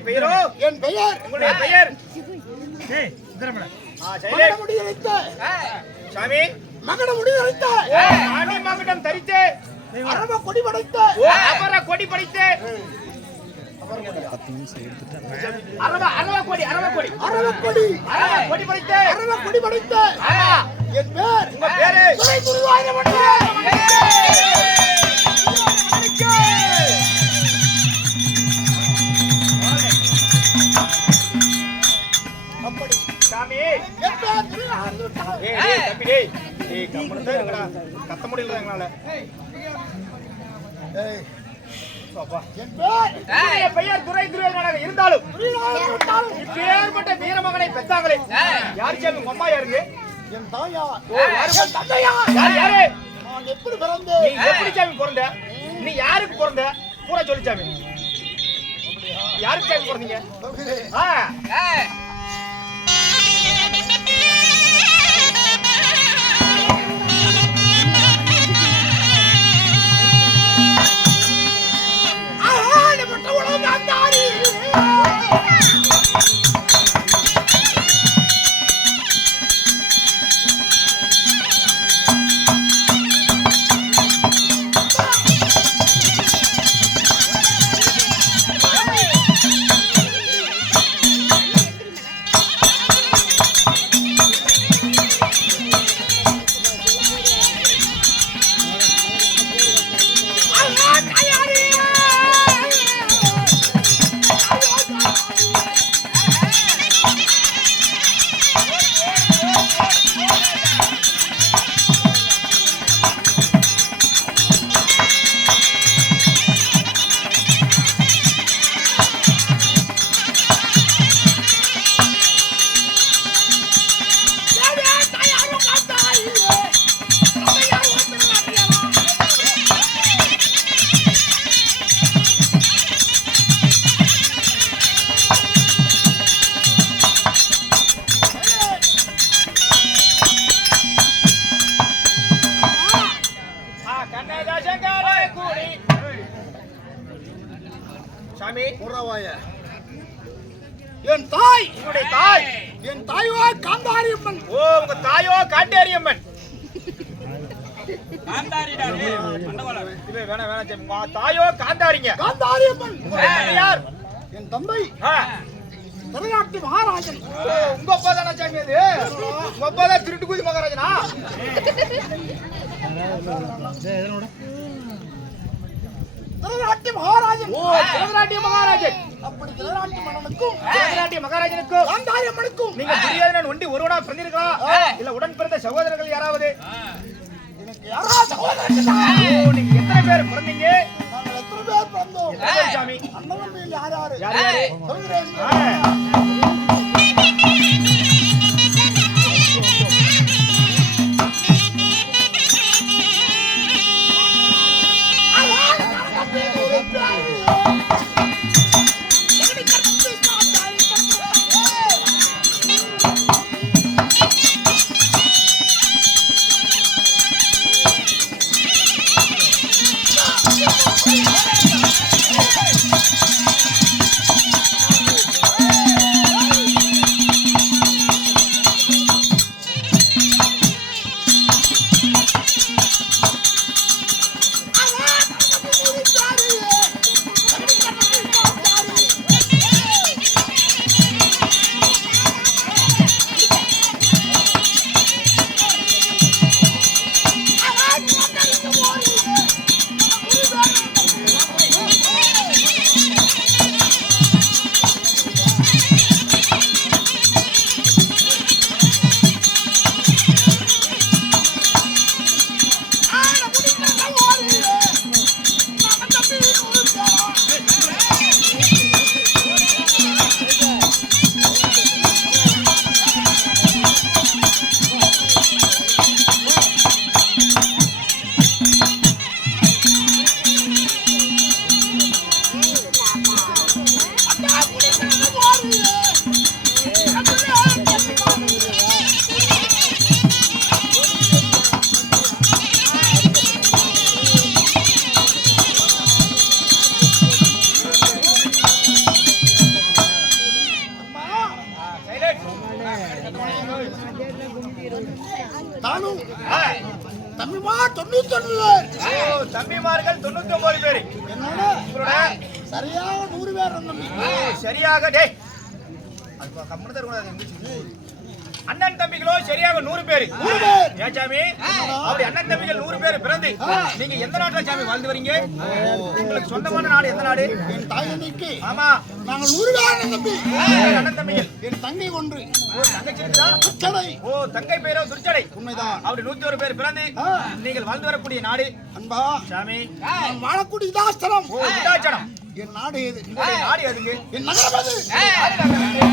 உங்களுடைய பெயரோ? என் பெயர். உங்களுடைய பெயர்? சாமி மகன முடிவடைத்த சாமி மகுடம் தரித்த அரவ கொடி படைத்த அமர கொடி படைத்த கொடி படைத்த என் பேர். உங்க பேரு? அப்படி சாமி கத்த முடியல எங்களால. என் பெயர் துரை துரையனாக இருந்தாலும் இப்பேற்பட்ட வீரமகனை பெற்றாங்களே யார் சாமி? உங்க அம்மா யாருங்க? என் தாயா. என் தந்தையா? யார் யாரு? நான் எப்படி பிறந்தேன்? நீ எப்படி சாமி பிறந்த? நீ யாருக்கு பிறந்த? பூரா சொல்லு சாமி. யாருக்கு சாமி பிறந்தீங்க? சாமி என் தாய். உங்களுடைய தாய்? என் தாயோ காந்தாரியம்மன். ஓ, உங்க தாயோ காட்டேரியம்மன். தாயோ காந்தாரிங்க. காந்தாரியம்மன். யார்? என் தந்தை திருநாட்டு மகாராஜன். உங்க அப்பா தானே சாமி? அது உங்க அப்பா தான் திருட்டு குதி மகாராஜனா? திருநாட்டு மகாராஜன். ஓ, திருநாட்டிய மகாராஜன். அப்படி திருநாட்டு மன்னனுக்கும் திருநாட்டிய மகாராஜனுக்கும் காந்தாரியம்மனுக்கும் நீங்க துரியோதனன் ஒண்டி ஒருவனா பிறந்திருக்கலாம், இல்ல உடன் பிறந்த சகோதரர்கள் யாராவது? எனக்கு யாராவது சகோதரர்கள்? நீங்க எத்தனை பேர் பிறந்தீங்க? நாங்கள் எத்தனை பேர் பிறந்தோம் சாமி? அண்ணன் யார் யாரு? யார் யாரு? தானும் ஆ. தம்பிமா 99 பேர். ஓ, தம்பிமார்கள் 99 பேரு. என்னோட உங்களோட சரியாக 100 பேர் தம்பி. சரியாக டேய் அது கம்முனு தரக்கூடாது. அண்ணன் தம்பிகளோ சரியாக 100 பேரு. 100 பேர். ஏன் சாமி அப்படி அண்ணன் தம்பிகள் 100 பேர் பிறந்து நீங்க எந்த நாட்டுல சாமி வாழ்ந்து வரீங்க? உங்களுக்கு சொந்தமான நாடு எந்த நாடு? என் தாய் தந்தைக்கு ஆமா நாங்கள் 100 பேர் தம்பி. அண்ணன் தம்பிகள். என் தங்கை ஒன்று ஓ, தங்கச்சி இருக்குதா? துச்சடை. ஓ, தங்கை பேரோ துர்ச்சடை. உண்மைதான். அப்படி 101 பேர் பிறந்து நீங்கள் வாழ்ந்து வரக்கூடிய நாடு அன்பா சாமி நான் வாழக்கூடிய இதாஸ்தலம். ஓ, விருத்தாச்சலம். என் நாடு எது? உங்களுடைய நாடு எதுங்க? என் நகரம் எது?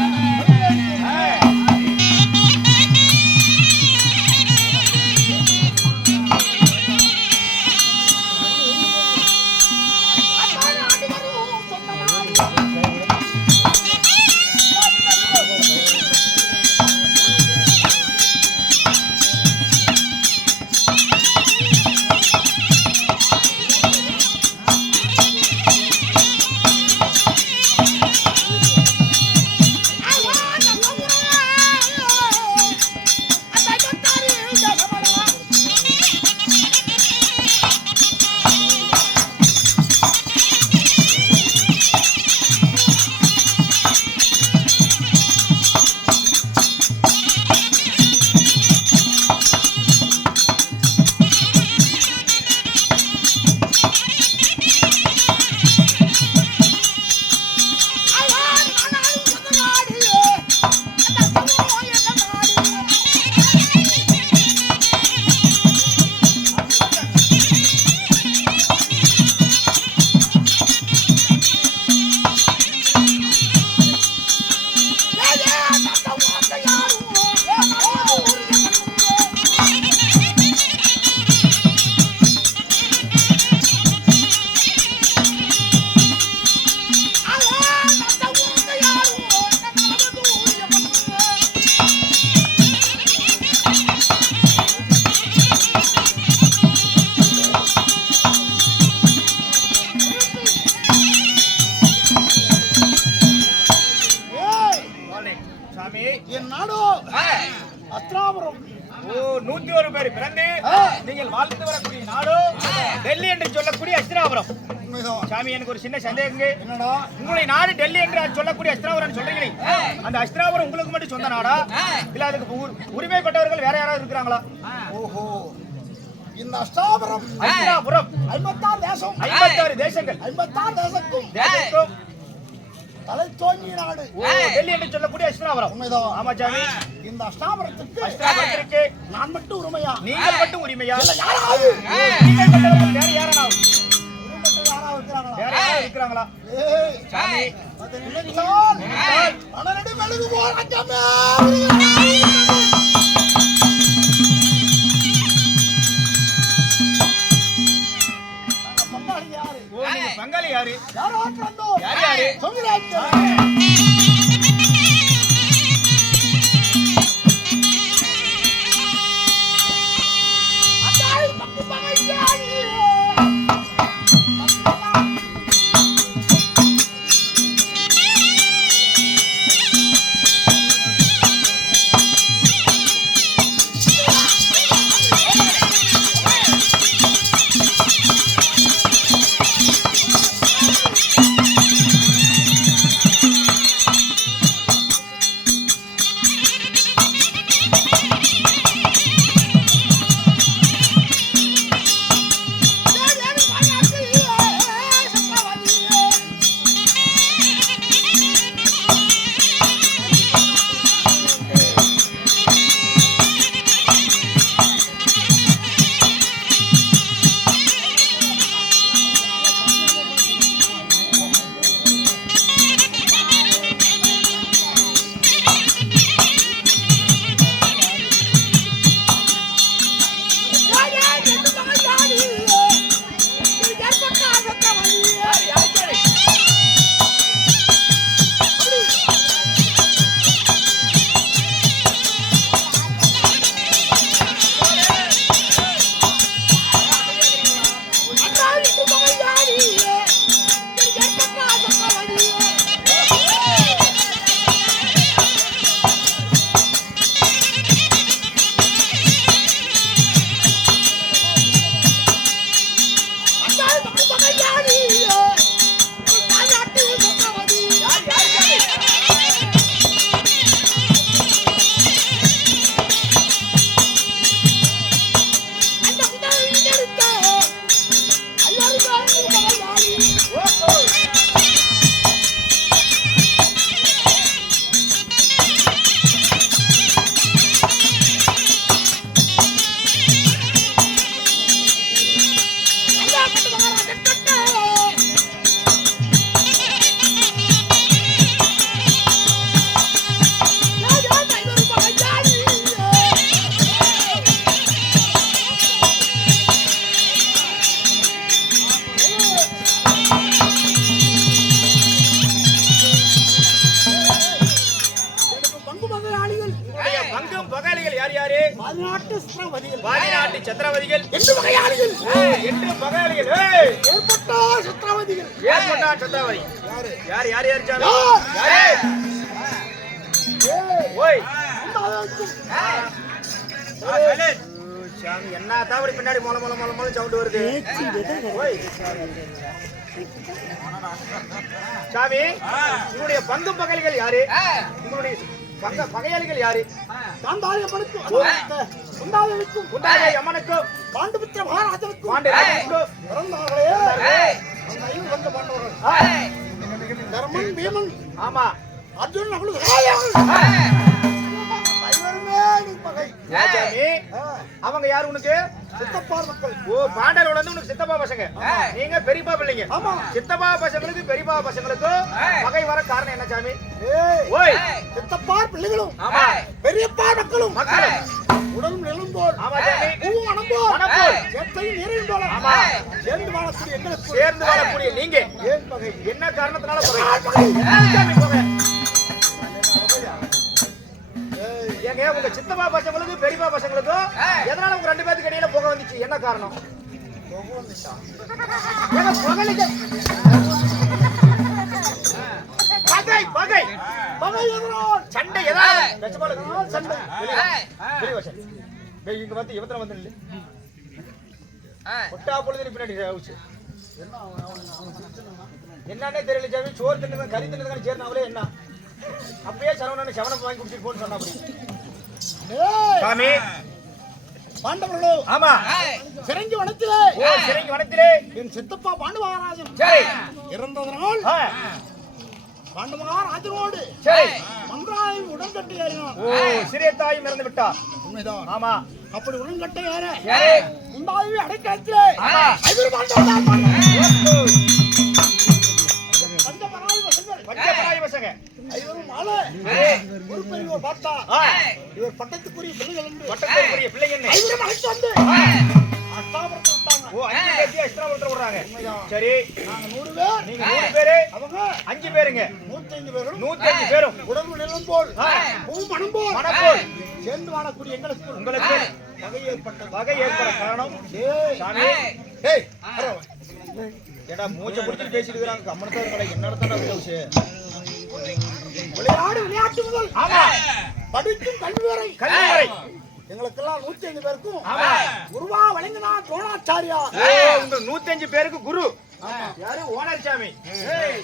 சாமி என் நாடு அஸ்திராபுரம். ஓ, 101 பேர் பிறந்து நீங்கள் வாழ்ந்து வரக்கூடிய நாடு டெல்லி என்று சொல்லக்கூடிய அஸ்திராபுரம். உண்மைதான். சாமி எனக்கு ஒரு சின்ன சந்தேகங்க. என்னடா உங்களுடைய நாடு டெல்லி என்று சொல்லக்கூடிய அஸ்திராபுரம் சொல்றீங்களே, அந்த அஸ்திராபுரம் உங்களுக்கு மட்டும் சொந்த நாடா இல்ல அதுக்கு உரிமைப்பட்டவர்கள் வேற யாராவது இருக்கிறாங்களா? ஓஹோ இந்த அஸ்திராபுரம் அஸ்திராபுரம் 56 தேசம் 56 தேசங்கள் 56 தேசத்துக்கும் தேசத்துக்கும் தலை தோங்கிய நாடு. ஓ, டெல்லி என்று சொல்லக்கூடிய அஸ்திராபுரம். உண்மைதான். ஆமா சாமி. இந்த அஸ்திராபுரத்துக்கு அஸ்திராபுரத்திற்கு நான் மட்டும் உரிமையா? நீங்கள் மட்டும் உரிமையா? யாராவது நீங்கள் பட்டவர்கள் வேற யாராவது மட்டும் யாராவது இருக்கிறாங்களா? வேற யாராவது இருக்கிறாங்களா? ஏய் சாமி அதை நினைத்தால் அனலடி மெழுகு போல் அஞ்சமே. பங்காளி யாரு? ஓ, நீங்க பங்காளி யாரு? யாரோ பிறந்தோம். யார் யாரு? சொல்கிறார்கள். அத்தாய் பங்கு பகையாளி. பாதி நாட்டு சத்திரவதிகள் 8 வகையாளிகள் 8 பகையாளிகள் ஏய் ஏற்பட்ட சத்திரவதிகள் ஏற்பட்டா சத்திரவதி யார் யார் யார் சாமி யார்? யாரு ஓய் சாமி என்ன தாவடி பின்னாடி மொள மொள மொள மொள சவுண்ட் வருது ஓய் சாமி உங்களுடைய பங்கு பகையாளிகள் யாரு உங்களுடைய பகையாளிகள் யாரு காந்தாரியம்மனுக்கும் குண்டாய அம்மனுக்கும் பாண்டுபுத்திர மகாராஜனுக்கும் பாண்டியனுக்கும் பிறந்தார்களே அந்த 5 வந்த பாண்டவர்கள் தர்மன் பீமன் ஆமா அர்ஜுனன் அவளுக்கு சகாயங்கள் ஐவருமே நீ பகை ஏன் சாமி அவங்க யாரு உனக்கு சித்தப்பா மக்கள் ஓ பாண்டவர்கள் வந்து உனக்கு சித்தப்பா பசங்க நீங்க பெரியப்பா பிள்ளைங்க ஆமா சித்தப்பா பசங்களுக்கு பெரியப்பா பசங்களுக்கு பகை வர காரணம் என்ன சாமி ஏய் ஓய் சித்தப்பா பிள்ளைகளும் ஆமா பெரியப்பா மக்களும் மக்களும் உடலும் நிலம் போல் ஆமா சாமி பூவும் மனம் போல் மனம் போல் சேத்தையும் நீரையும் போல ஆமா சேர்ந்து வாழக்கூடிய எங்களுக்கு சேர்ந்து வாழக்கூடிய நீங்க ஏன் பகை என்ன காரணத்தினால பகை பகை என்ன சாமி பகை ஏய் ஏங்க உங்க சித்தப்பா பசங்களுக்கு பெரியப்பா பசங்களுக்கு எதனால உங்க 2 பேருக்கு இடையில புகை வந்துச்சு என்ன காரணம் ஏங்க பகையில பகை பகை பகை எதிரால் சண்டை ஏதாவது வெச்சபாலுக்கு சண்டை வெளிய வா சாமி டேய் இங்க வந்து இவத்தன வந்து நில்லு ஒட்டா பொழுது பின்னாடி ஹவுஸ் என்னன்னே தெரியல சாமி சோறு தின்னு கறி தின்னு சேர்ந்தாங்களே என்ன அப்பயே சரவணன் செவனம் வாங்கி குடிச்சிட்டு போன்னு சொன்னா அப்படி ஏய் சாமி பாண்டவர்களோ ஆமா சிறங்கி வனத்திலே ஓ சிறைக்கு வனத்திலே என் சித்தப்பா பாண்டு மகாராஜன் சரி இறந்ததனால் ஆ, பாண்டு மகாராஜனோடு சரி மன்றாய் உடன்கட்டை ஏறினான் ஓ சிறிய தாயும் இறந்து விட்டா உண்மைதான் ஆமா அப்படி உடன்கட்டை ஏற சரி உண்டாயி அடைக்கலத்திலே ஆமா ஐவர் பாண்டவர்கள் பஞ்சமராய் வசங்கள் பஞ்சபராய பசங்க ஐவரும் ஆள ஒரு பெரியவர் பார்த்தா ஆ, இவர் பட்டத்துக்குரிய பிள்ளைகள் என்று வட்டத்துக்குரிய பிள்ளைங்க என்ன ஐவரும் அழைத்து வந்து அஷ்டாபுரத்தை விட்டாங்க ஓ 5 பேர் எக்ஸ்ட்ரா விடுறாங்க சரி நாங்க 100 பேர் நீங்க 100 பேரு அவங்க 5 பேருங்க 105 பேரும் 105 பேரும் உடல் நிலம் போல் ஆ, பூ மனம் போல் மனம் போல் சேர்ந்து வாழக்கூடிய எங்களுக்கு உங்களுக்கு பகை ஏற்பட்டது வகை ஏற்பட காரணம் ஏய் சாமி ஏய் பரவாயில்லை. ஏடா மூச்சை பிடிச்சிட்டு பேசிட்டு இருக்காங்க கம்மனத்தா இருக்கல என்னடா தான விஷயம் விளையாடு விளையாட்டு முதல் ஆமா படிக்கும் கல்வி வரை கல்வி வரை எங்களுக்கெல்லாம் 105 பேருக்கும் ஆமா குருவா வழங்கினா துரோணாச்சாரியா ஓ உங்க 105 பேருக்கு குரு யாரு ஓனர் சாமி ஏய்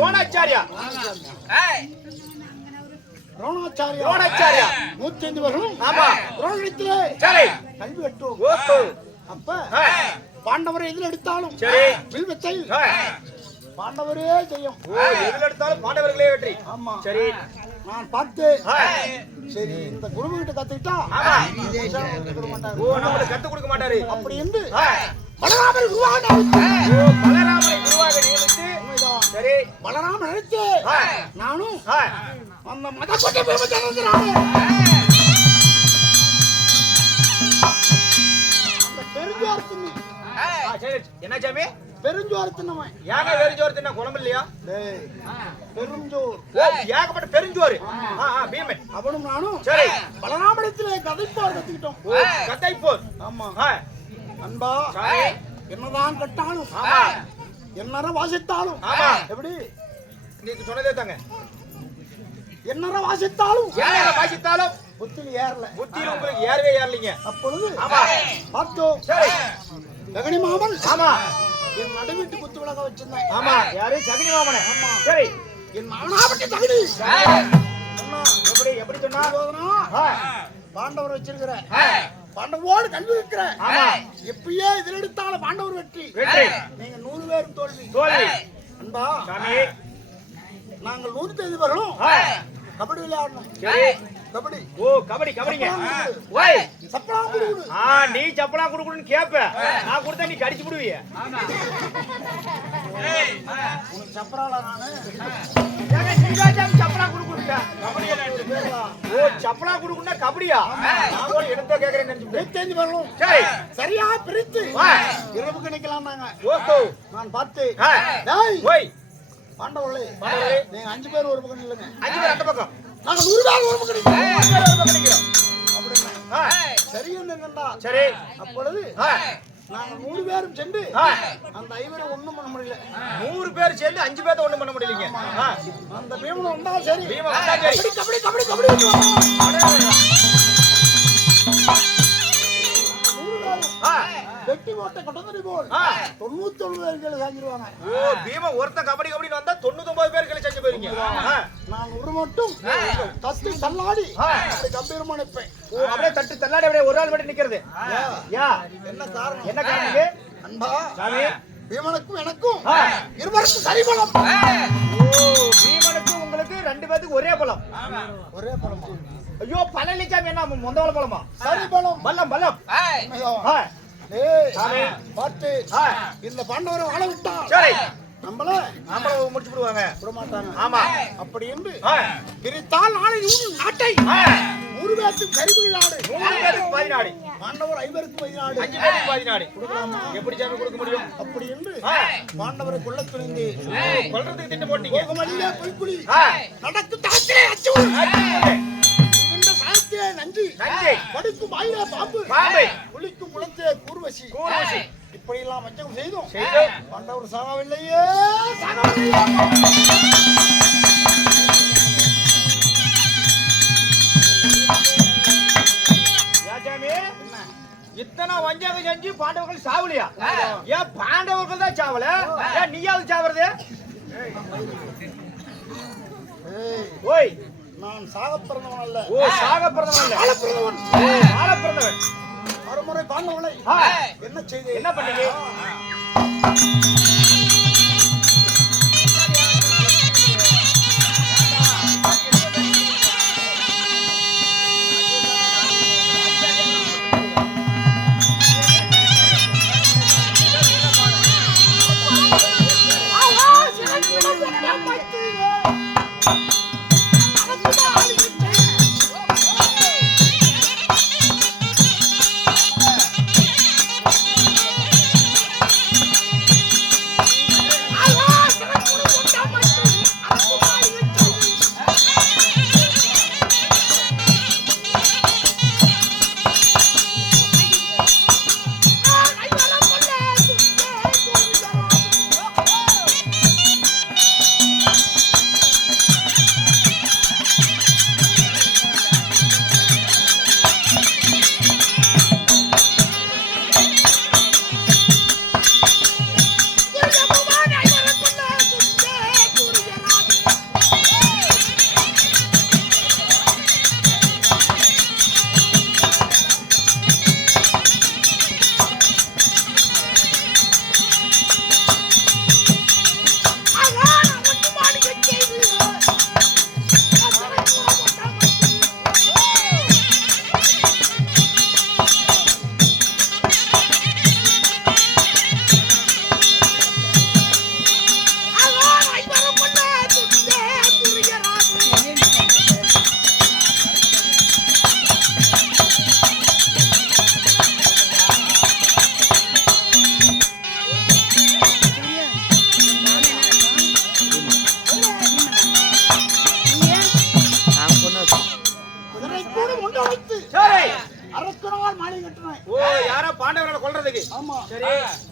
ஓனாச்சாரியா துரோணாச்சாரியா ஓனாச்சாரியா 105 பேரும் ஆமா துரோணத்திலே சரி கல்வி கட்டும் ஓகோ அப்ப ஆ, பாண்டவரை எதில் எடுத்தாலும் சரி வில்வத்தை ஆ, பாண்டவரே செய்யும் ஓ எதுல எடுத்தாலும் பாண்டவர்களே வெற்றி ஆமா சரி நான் பார்த்து ஆ, சரி இந்த குருவு கிட்ட கத்துக்கிட்டா ஆமா கத்துக்க மாட்டாரு ஓ நம்மளுக்கு கத்து கொடுக்க மாட்டாரு அப்படி என்று ஆ, பலராமர் குருவாக ஓ பலராமனை குருவாக நியமித்து சரி பலராம நினைச்சு ஆ, நானும் ஆ, அந்த மதப்பட்ட விமர்சனத்தினால அந்த பெருஞ்சோறு தின்னு ஆ, சரி என்ன சாமி பெருஞ்சோறு தின்னவன் ஏங்க வெறிஞ்சோறு தின்ன குழம்பு இல்லையா டேய் பெருஞ்சோறு ஓ ஏகப்பட்ட பெருஞ்சோறு ஆ, ஆ, பீமன் அவனும் நானும் சரி பலராமடத்திலே கதைப்பார் கத்துக்கிட்டோம் ஓ கத்தை போர் ஆமா ஆ, அன்பா சரி என்னதான் கட்டாலும் ஆமா என்னற வாசித்தாலும் ஆமா. எப்படி நீங்க சொன்னதே தாங்க என்னற வாசித்தாலும் ஏங்க வாசித்தாலும் புத்தியில் ஏறல புத்தியில உங்களுக்கு ஏறவே ஏறலீங்க அப்பொழுது ஆமா பார்த்தோம் சரி ககனி மாமன் ஆமா என் நடுவீட்டு குத்து விளக்க வச்சிருந்தேன் ஆமா யாரு சகுனி மாமனே சரி என் மாமனாபட்டி தகுதி சொன்னா எப்படி எப்படி சொன்னா ஆ, பாண்டவர் வச்சிருக்கிற ஆ, பாண்டவோடு கல்வி வைக்கிற ஆமா எப்பயே இதில் எடுத்தாலும் பாண்டவர் வெற்றி வெற்றி நீங்க 100 பேரும் தோல்வி தோல்வி அன்பா சாமி நாங்கள் 105 பேர்களும் ஆ, கபடி விளையாடணும் சரி கபடி ஓ கபடி கபடிங்க ஓய் சப்பளா குடுகுடு ஆ நீ சப்பலா குடுக்குன்னு கேப்ப நான் கொடுத்தா நீ கடிச்சு விடுவிய உனக்கு சப்பரால நானு ஏங்க நீங்க சப்பலா குடுக்குறீங்க ஓ சப்பலா குடுக்குன்னா கபடியா நான் கூட எடுத்தோ கேக்குறேன்னு நினைச்சுட்டேன் 105 பேர்களும் சரி சரியா பிரித்து ஆ, இரவுக்கு நிக்கலாம் நாங்க ஓகோ நான் பார்த்து ஆ, டேய் ஓய் பாண்டவர்களே பாண்டவர்களே. நீங்க 5 பேர் ஒரு பக்கம் நில்லுங்க 5 பேர் அந்த பக்கம் நாங்க 100 பேர் ஒரு பக்கம் நிக்கிறோம் ஒரு பக்கம் நிக்கிறோம் அப்படின்னா சரி என்னங்கண்டா சரி அப்பொழுது நாங்க 100 பேரும் சென்று அந்த 5 ஒண்ணும் பண்ண முடியல. 100 பேர் சேர்ந்து 5 பேர்த்த ஒண்ணும் பண்ண முடியலங்க. அந்த பீமன் வந்தா சரி. பீமன் வந்தா சரி. கபடி கபடி கபடி வெட்டி போட்ட கொட்டந்தடி போல் 99 பேர்கள் சாஞ்சிருவாங்க. ஓ பீமன் ஒருத்த கபடி கபடின்னு வந்தா 99 பேர்கள் செஞ்சு போறீங்க. நான் ஒரு மட்டும் தட்டி தள்ளாடி அப்படி கம்பீரமா நிப்பேன். ஓ அப்படியே தட்டி தள்ளாடி அப்படியே ஒரு ஆள் மட்டும் நிக்கிறது. யா என்ன காரணம்? என்ன காரணம்? அன்பா சாமி பீமனுக்கும் எனக்கும் இருவருக்கும் சரி பலம். ஓ பீமனுக்கும் உங்களுக்கு 2 பேத்துக்கு ஒரே பலம். ஒரே பலம். ஐயோ பழனிசாமி என்ன மொந்தவள பலமா? சரி பலம். பல்லம் பல்லம். ஏய் சாமி பாத்து இந்த பாண்டவரை வாழ விட்டா சரி நம்மள முடிச்சு விடுவாங்க. விட மாட்டாங்க. ஆமா அப்படி என்று பிரித்தால் நாளை நாட்டை 100 பேருக்கு கரிபுரி நாடு 100 பேருக்கு பாதி நாடு பாண்டவர் 5 பேருக்கு பாதி நாடு 5 பேருக்கு பாதி நாடு கொடுக்கலாமா? எப்படி சாமி கொடுக்க முடியும்? அப்படி என்று பாண்டவரை கொல்ல துணிந்து கொல்றதுக்கு திட்டம் போட்டீங்க. கோகமலிலே பொய்க்குளி நடக்கு தாத்திரே அச்சு இந்த சாத்தியே நஞ்சி நஞ்சி படுக்கும் வாயிலே பாம்பு பாம்பு குளிக்கும் குளத்தே கூர்வசி கூர்வசி இப்படி எல்லாம் வஞ்சகம் செய்தோம். செய்தோம். பாண்டவர் சாகவில்லையே சாகவில்லையே. இத்தனை வஞ்சகம் செஞ்சு பாண்டவர்கள் சாவலியா? ஏன் பாண்டவர்கள் தான் சாவல? ஏன் நீயாவது சாவறது? ஓய் நான் சாக பிறந்தவன் அல்ல. ஓ சாக பிறந்தவன் அல்ல, வாழ பிறந்தவன். வாழ பிறந்தவன். மறுமுறை பாண்டவளை என்ன செய்தே? என்ன பண்ணீங்க?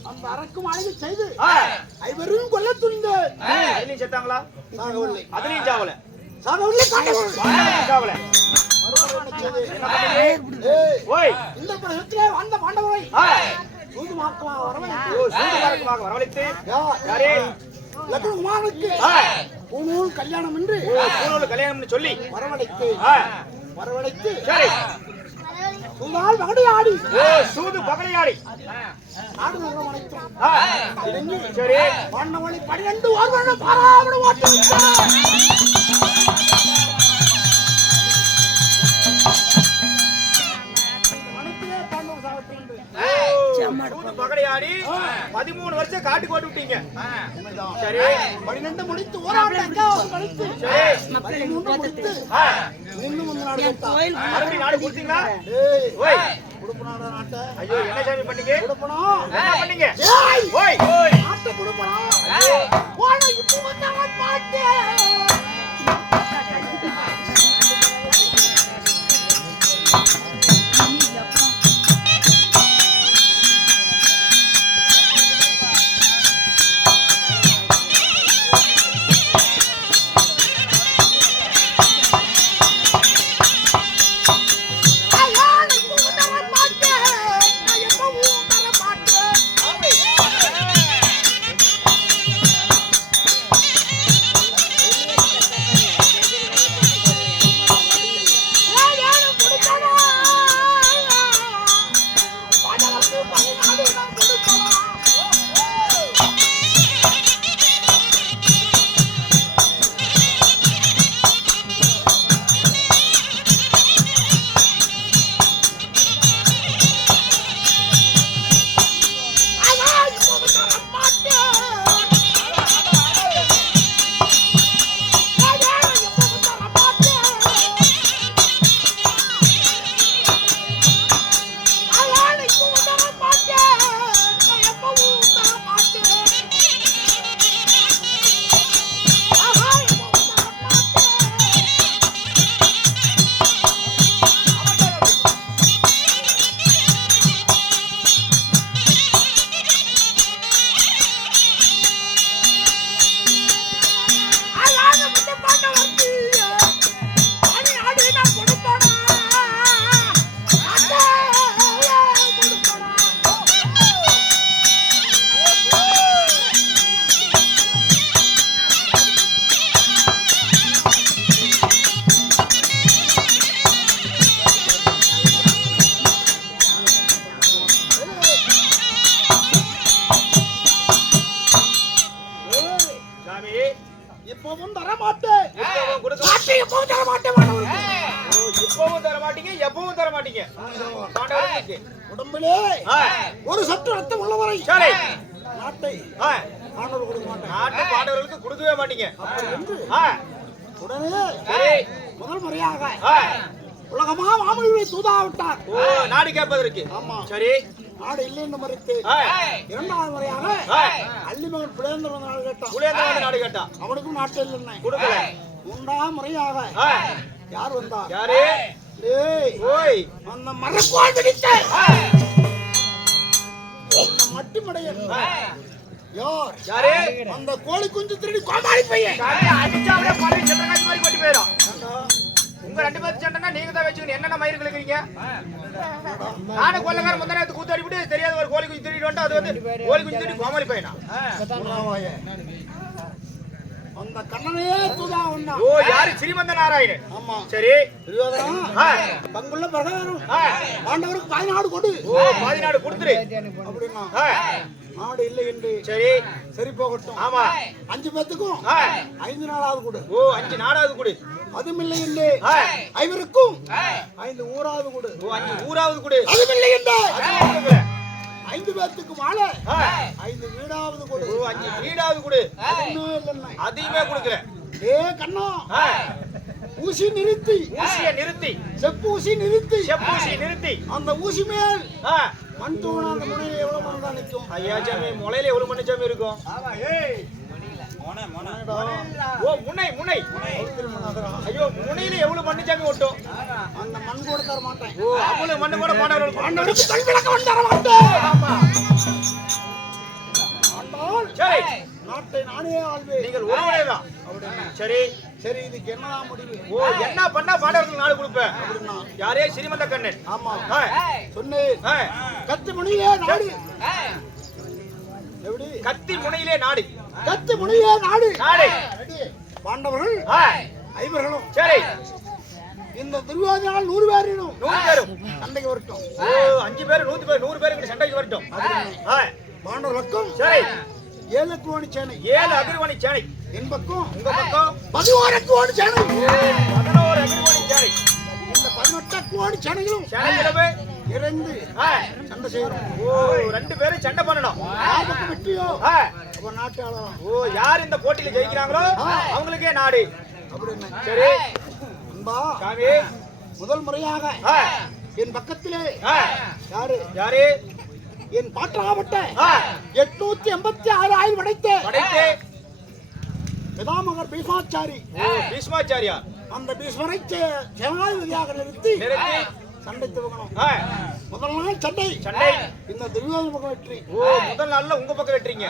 அந்த அரக்கு மாளிகை செய்து ஐவரும் கொல்ல துணிந்து செத்தாங்களா? சாகவில்லை. அதுலயும் சாவல. சாகவில்லை. சாவல. இந்த பிரதேசத்திலே வாழ்ந்த பாண்டவரை சூது மார்க்கமாக வரவழைத்து லக்ஷ்மணனுக்கு பூணூல் கல்யாணம் என்று கல்யாணம் சொல்லி வரவழைத்து சரி சூதால் பகடையாடி சூது பகடையாடி நாடு நகரம் அனைத்தும் சரி பாண்டவனை 12 வருடம் பாராமட ஓட்டு பகடையாடி 13 வருஷம் காட்டுக்கு ஓட்டு விட்டீங்க. சரி 12 முடித்து ஓராட்டம் கழித்து சரி 13 முடித்து இன்னும் முன்ன நாடு மறுபடியும் நாடு கொடுத்தீங்களா? ஓய் குடுப்பனாடா நாட்டை. ஐயோ என்ன சாமி பண்ணீங்க? குடுப்பனா என்ன பண்ணீங்க? ஓய் நாட்டை குடுப்பனா ஓட இப்ப வந்தவன் பாட்டு எப்பவும் தர மாட்டேன் மாணவருக்கு. இப்பவும் தர மாட்டீங்க, எப்பவும் தர மாட்டீங்க பாண்டவர்களுக்கு. உடம்பிலே ஒரு சற்று ரத்தம் உள்ளவரை சரி நாட்டை பாண்டவர் கொடுக்க மாட்டேன். நாட்டு பாண்டவர்களுக்கு கொடுக்கவே மாட்டீங்க. அப்படி என்று உடனே முதல் முறையாக உலகமா மாமொழியை தூதாவிட்டார். ஓ நாடு கேட்பதற்கு. ஆமா சரி நாடு இல்லை என்று மறுத்து இரண்டாவது முறையாக அள்ளிமகன் புலேந்திரன் நாடு கேட்டான். புலேந்திரன் நாடு கேட்டா அவனுக்கும் நாட்டு இல்லை கொடுக்கல. மூன்றாம் முறையாக யார் வந்தா? யாரு? ஓய் அந்த மரக்கோள் பிடித்த மட்டிமடையன் யார்? யாரு? அந்த கோழி குஞ்சு திருடி கோமாளி பையன். அடிச்சா அப்படியே பழைய சந்திரகாட்சி மாதிரி கொட்டி போயிடும். உங்க ரெண்டு பேரும் சண்டைனா நீங்க தான் வச்சுக்கணும். என்னென்ன மயிர் கிழக்குறீங்க? நானும் கொள்ளக்கார முந்தனத்து கூத்து அடிப்பட்டு தெரியாத ஒரு கோழி குஞ்சு திருடிட்டு வந்து அது வந்து கோழி குஞ்சு திருடி கோமாளி பையனா? அந்த கண்ணனே தூதா வந்தா. ஓ யாரு? ஸ்ரீமந்த நாராயணன். ஆமா சரி பங்குள்ள பிரகாரம் பாண்டவருக்கு பாதிநாடு கொடு. ஓ பாதிநாடு கொடுத்துரு அப்படின்னா நாடு இல்லை என்று சரி சரி போகட்டும். ஆமா 5 பேத்துக்கும் 5 நாளாவது கொடு. ஓ 5 நாடாவது கொடு. அதுவும் இல்லை என்று ஐவருக்கும் 5 ஊராவது கொடு. ஓ 5 ஊராவது கொடு. அதுவும் இல்லை என்று 5 பேத்துக்கு மாலை 5 வீடாவது கொடு. ஓ 5 வீடாவது கொடு. அதையுமே கொடுக்கல. கண்ணா ஊசி நிறுத்தி ஊசியை நிறுத்தி செப்பூசி நிறுத்தி செப்பூசி நிறுத்தி அந்த ஊசி மேல் மண் தூண் அந்த முனையில எவ்வளவு மண் தான் நிற்கும்? ஐயா சாமி முளையில எவ்வளவு மண் சாமி இருக்கும்? ஓ முனை முனை. ஐயோ முனையில எவ்வளவு மண் சாமி ஒட்டும்? அந்த மண் கூட தர மாட்டேன். ஓ அவ்வளவு மண் கூட பாண்டவர்களுக்கு கண் விளக்கம் தர மாட்டேன். ஆமா சரி நாட்டை நானே ஆள்வேன். நீங்கள் ஒருவரே தான். சரி சரி இதுக்கு என்னதான் முடிவு? ஓ என்ன பண்ணா பாண்டவர்களுக்கு நாடு கொடுப்பேன்? யாரே? ஸ்ரீமந்த கண்ணன். ஆமா சொன்னேன். கத்தி முனையிலே நாடு. எப்படி? கத்தி முனையிலே நாடு. கத்தி முனையிலே நாடு. நாடு பாண்டவர்கள் ஐவர்களும் சரி இந்த துரியோதனால் 100 பேரும் 100 பேரும் சண்டைக்கு வரட்டும். ஓ 5 பேர் 100 பேர் 100 பேருக்கு சண்டைக்கு வரட்டும். பாண்டவர்களுக்கும் சரி 7 கோணி சேனை 7 அகிர்வணி சேனை. என் பக்கம் உங்க பக்கம் 11 கோணி சேனை. 11 அகிர்வணி சேனை. இந்த 18 கோணி சேனைகளும் சேனைகளவே இறந்து சண்டை செய்யணும். ஓ 2 பேரும் சண்டை பண்ணணும். யாருக்கு வெற்றியோ அப்ப நாட்டை ஆளலாம். ஓ யார் இந்த போட்டியில ஜெயிக்கிறாங்களோ அவங்களுக்கே நாடு அப்படின்னு. சரி அன்பா சாமி முதல் முறையாக என் பக்கத்திலே யாரு? யாரு? என் பாட்டராகப்பட்ட 886 ஆயுள் படைத்து பிதாமகர் பீஷ்மாச்சாரி. பீஷ்மாச்சாரியா? அந்த பீஷ்மரை ஜனாதிபதியாக நிறுத்தி சண்டை துவங்கணும். முதல் நாள் சண்டை சண்டை இந்த துரியோதன பக்கம் வெற்றி. ஓ முதல் நாள்ல உங்க பக்கம் வெற்றிங்க.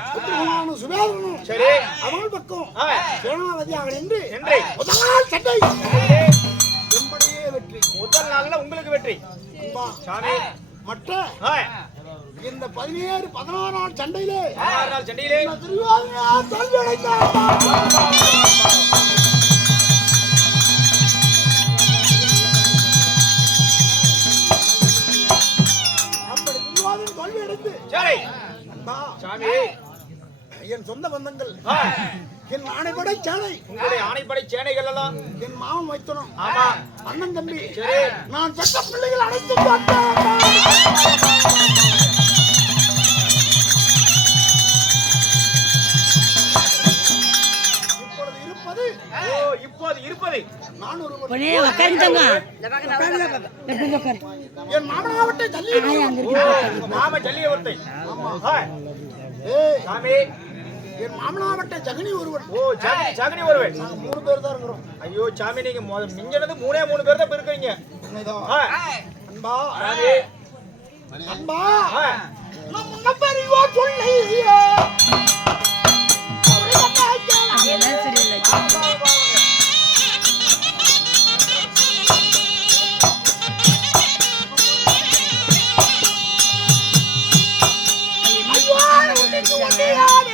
சுபேதனும் சரி அவள் பக்கம் ஜனாதிபதியாக நின்று முதல் நாள் சண்டை என்பதையே வெற்றி. முதல் நாள்ல உங்களுக்கு வெற்றி. சாமி மற்ற இந்த 16 நாள் சண்டையிலே 16 நாள் சண்டையிலே துரியோதனா தோல்வி அடைந்தார். அப்படி துரியோதனன் தோல்வி அடைந்து சரி சாமி என் சொந்த பந்தங்கள் என் ஆணைப்படை சேனை உங்களுடைய ஆணைப்படை சேனைகள் எல்லாம் என் மாமன் வைத்தனும் ஆமா அண்ணன் தம்பி சரி நான் பெற்ற பிள்ளைகள் அனைத்து இப்போது இருப்பது நான் ஒரு என் மாமனாவட்டை ஜல்லி மாம ஜல்லிய ஒருத்தை. சாமி என் மாமனாவட்டை ஜகனி ஒருவன். ஓ ஜகனி ஒருவன். 3 பேர் தான் இருக்கிறோம். ஐயோ சாமி நீங்க மிஞ்சனது 3 பேர் தான் இருக்கீங்க. அன்பா அன்பா நம்ம நம்பறிவோ சொல்லையா என்ன சரியில்லை. எல்லாம்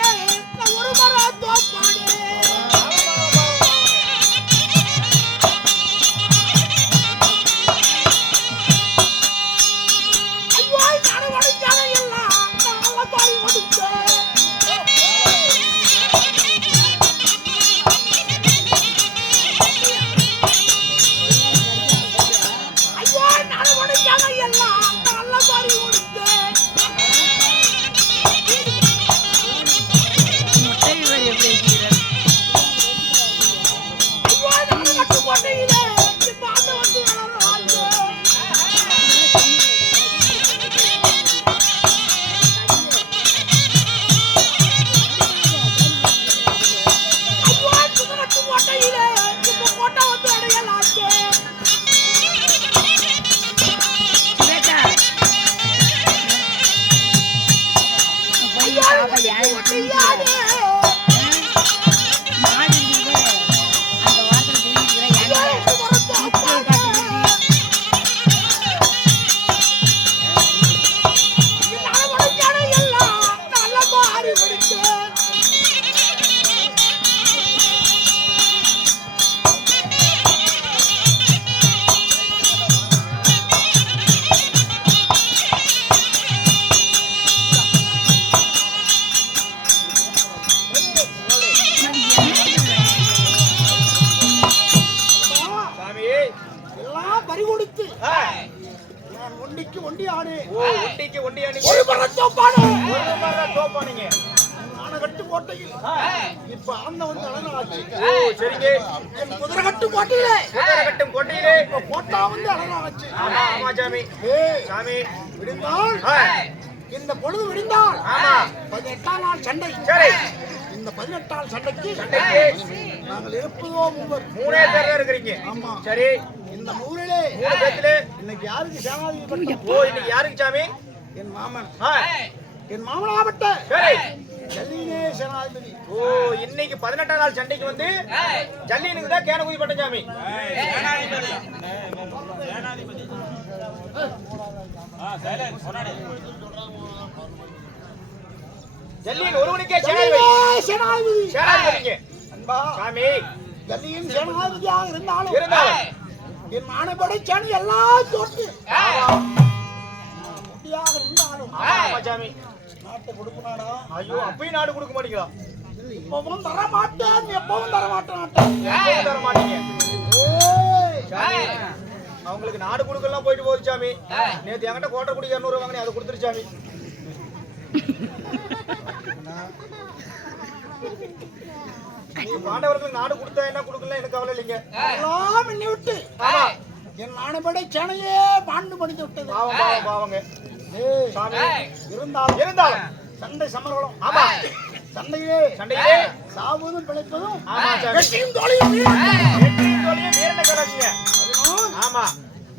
ஓ ஒண்டிக்கு ஒண்டியா நீங்க ஒரு மர தோப்பானே ஒரு மர தோப்பானீங்க ஆனகட்டு கோட்டையில் இப்ப ஆந்த வந்து அலனாச்சு ஓ சரிங்க என் குதிரகட்டு கோட்டையிலே கட்டும் கோட்டையிலே இப்ப கோட்டா வந்து அலனாச்சு ஆமா ஆமா சாமி ஏய் சாமி விடுந்தாள் ஆ, இந்த பொழுது விடுந்தாள் ஆமா 18ஆம் நாள் சண்டை சரி இந்த 18ஆம் சண்டைக்கு சண்டைக்கு நாங்கள் இருப்பதோ மூவர் மூணே பேர் தான் இருக்கிறீங்க ஆமா சரி இந்த ஊரிலே 3 பேத்துல இன்னைக்கு யாருக்கு சேனாதிபதி பட்டம்? ஓ இன்னைக்கு யாருக்கு சாமி என் மாமன் ஆ, என் மாமனாவட்ட சரி ஜல்லினே சேனாதிபதி ஓ இன்னைக்கு 18ஆம் நாள் சண்டைக்கு வந்து ஜல்லினுக்கு தான் கேனகுதி பட்டம் சாமி ஜல்லின் ஒருவனுக்கே சேனாதிபதி சேனாதிபதி சேனாதிபதிங்க அன்பா சாமி ஜல்லியின் சேனாதிபதியாக இருந்தாலும் இருந்தாலும் என் மானப்படை சேனை எல்லாம் தோற்று முடியாக இருந்தாலும் ஆமா சாமி நாட்டை கொடுக்கணாடா ஐயோ அப்பயும் நாடு கொடுக்க மாட்டீங்களா இப்பவும் தர மாட்டேன் எப்பவும் தர மாட்டேன் எப்பவும் தர மாட்டீங்க ஏய், சாமி அவங்களுக்கு நாடு கொடுக்கலாம் போயிட்டு போகுது சாமி நேத்து என்கிட்ட கோட்டை குடி 200 வாங்கினே அதை கொடுத்துரு சாமி நீ பாண்டவர்களுக்கு நாடு கொடுத்தா என்ன கொடுக்கல எனக்கு கவலை இல்லைங்க எல்லாம் எண்ணி விட்டு ஆமா என் மானப்படை சேனையே பாண்டு படித்து விட்டது பாவம் பாவம் பாவங்க ஏய், சாமி இருந்தாலும் இருந்தாலும் சண்டை சமரவளம் ஆமா சண்டையிலே சண்டையிலே சாவதும் பிழைப்பதும் ஆமா சாமி வெற்றியும் தோழியும் வீரம். வெற்றியின் தோல்வியை வீரனை கலாச்சிங்க அதனால் ஆமா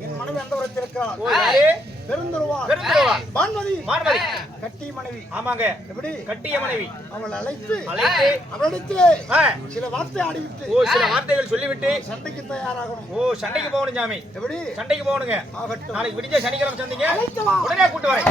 என் மனைவி அந்த இருக்கிறார் ஓ யாரு பெருந்தருவார் பெருந்தருவா பான்மதி மார்மதி கட்டி மனைவி ஆமாங்க எப்படி கட்டிய மனைவி அவள் அழைத்து அழைத்து அவளிடத்திலே ஆ, சில வார்த்தை ஆடிவிட்டு ஓ சில வார்த்தைகள் சொல்லிவிட்டு சண்டைக்கு தயாராகணும் ஓ சண்டைக்கு போகணும் சாமி எப்படி சண்டைக்கு போகணுங்க ஆகட்டும் நாளைக்கு விடிஞ்ச சனிக்கிழமை சந்திங்க அழைத்து வா உடனே கூட்டு வரேன்